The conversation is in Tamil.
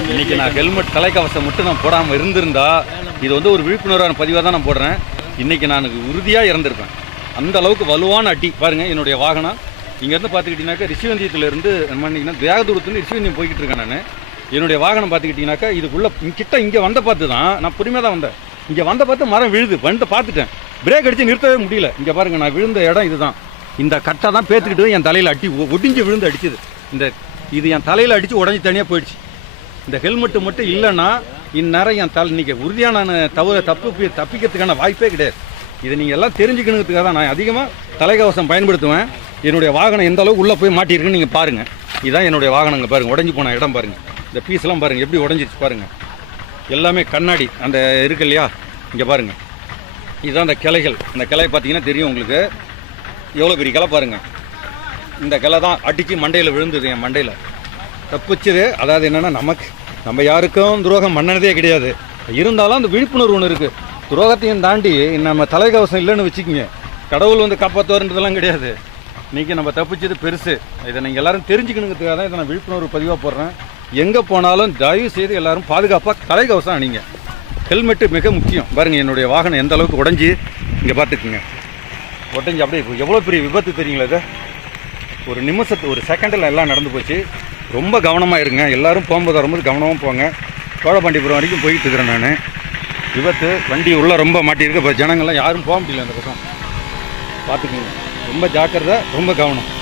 இன்னைக்கு நான் ஹெல்மெட் தலைக்கவசம் மட்டும் நான் போடாமல் இருந்திருந்தா இது வந்து ஒரு விழிப்புணர்வான பதிவாக தான் நான் போடுறேன். இன்னைக்கு நான் உறுதியாக இறந்துருப்பேன். அந்த அளவுக்கு வலுவான அடி. பாருங்கள் என்னுடைய வாகனம். இங்கேருந்து பார்த்துக்கிட்டிங்கனாக்கா ரிஷிவந்தியத்துலேருந்து நம்ம இன்னைக்கு தேகதூரத்துலேருந்து ரிஷிவந்தியம் போய்கிட்டு இருக்கேன் நான். என்னுடைய வாகனம் பார்த்துக்கிட்டிங்கனாக்கா இதுக்குள்ளே கிட்ட இங்கே வந்த பார்த்து தான் நான் பொறுமையாக தான் வந்தேன். இங்கே வந்த பார்த்து மரம் விழுது வந்து பார்த்துட்டேன். பிரேக் அடித்து நிறுத்தவே முடியல. இங்கே பாருங்கள் நான் விழுந்த இடம் இதுதான். இந்த கட்டை தான் பேத்துக்கிட்டு என் தலையில் அடி ஒ- ஒடிஞ்சு விழுந்து அடிச்சுது. இந்த இது என் தலையில் அடித்து உடஞ்சி தனியாக போயிடுச்சு. இந்த ஹெல்மெட்டு மட்டும் இல்லைன்னா இந்நேரம் என் தலை இன்னைக்கு உறுதியாக நான் தவறு தப்பு தப்பிக்கிறதுக்கான வாய்ப்பே கிடையாது. இதை நீங்கள் எல்லாம் தெரிஞ்சுக்கணுங்கிறதுக்காக தான் நான் அதிகமாக தலைக்கவசம் பயன்படுத்துவேன். என்னுடைய வாகனம் எந்த அளவுக்கு உள்ளே போய் மாட்டியிருக்குன்னு நீங்கள் பாருங்கள் இதுதான் என்னுடைய வாகனங்க பாருங்கள் உடஞ்சி போன இடம் பாருங்கள் இந்த பீஸ்லாம் பாருங்கள் எப்படி உடஞ்சிச்சு பாருங்கள் எல்லாமே கண்ணாடி. அந்த இருக்கு இல்லையா? இங்கே பாருங்கள் இதுதான் அந்த கிளைகள். இந்த கிளை பார்த்தீங்கன்னா தெரியும் உங்களுக்கு. எவ்வளோ பெரிய கிளை பாருங்கள் இந்த கிளை தான் அடித்து மண்டையில் விழுந்தது என் மண்டையில். தப்பிச்சது. அதாவது என்னென்னா நமக்கு நம்ம யாருக்கும் துரோகம் பண்ணனதே கிடையாது. இருந்தாலும் அந்த விழிப்புணர்வு ஒன்று இருக்குது துரோகத்தையும் தாண்டி நம்ம தலைக்கவசம் இல்லைன்னு வச்சுக்கோங்க. கடவுள் வந்து காப்பாற்றுவார்ன்றதெல்லாம் கிடையாது. இன்றைக்கி நம்ம தப்பிச்சது பெருசு. இதை நீங்கள் எல்லோரும் தெரிஞ்சுக்கணுங்கிறதுக்காக தான் இதை நான் விழிப்புணர்வு பதிவாக போடுறேன். எங்கே போனாலும் தயவு செய்து எல்லாரும் பாதுகாப்பாக தலைக்கவசம் அணிங்க. ஹெல்மெட்டு மிக முக்கியம். பாருங்கள் என்னுடைய வாகனம் எந்த அளவுக்கு உடஞ்சி இங்கே பார்த்துக்குங்க. உடஞ்சி அப்படியே எவ்வளோ பெரிய விபத்து தெரியுங்களா இது? ஒரு நிமிஷத்து ஒரு செகண்டில் எல்லாம் நடந்து போச்சு. ரொம்ப கவனமாக இருங்க. எல்லாரும் போகும்போது வரும்போது கவனமாக போங்க. சோழபாண்டிபுரம் வரைக்கும் போயிட்டு இருக்கிறேன் நான். விபத்து வண்டி உள்ளே ரொம்ப மாட்டியிருக்கு. இப்போ ஜனங்கள்லாம் யாரும் போக முடியல அந்த பக்கம். பார்த்துக்குங்க. ரொம்ப ஜாக்கிரதை ரொம்ப கவனம்.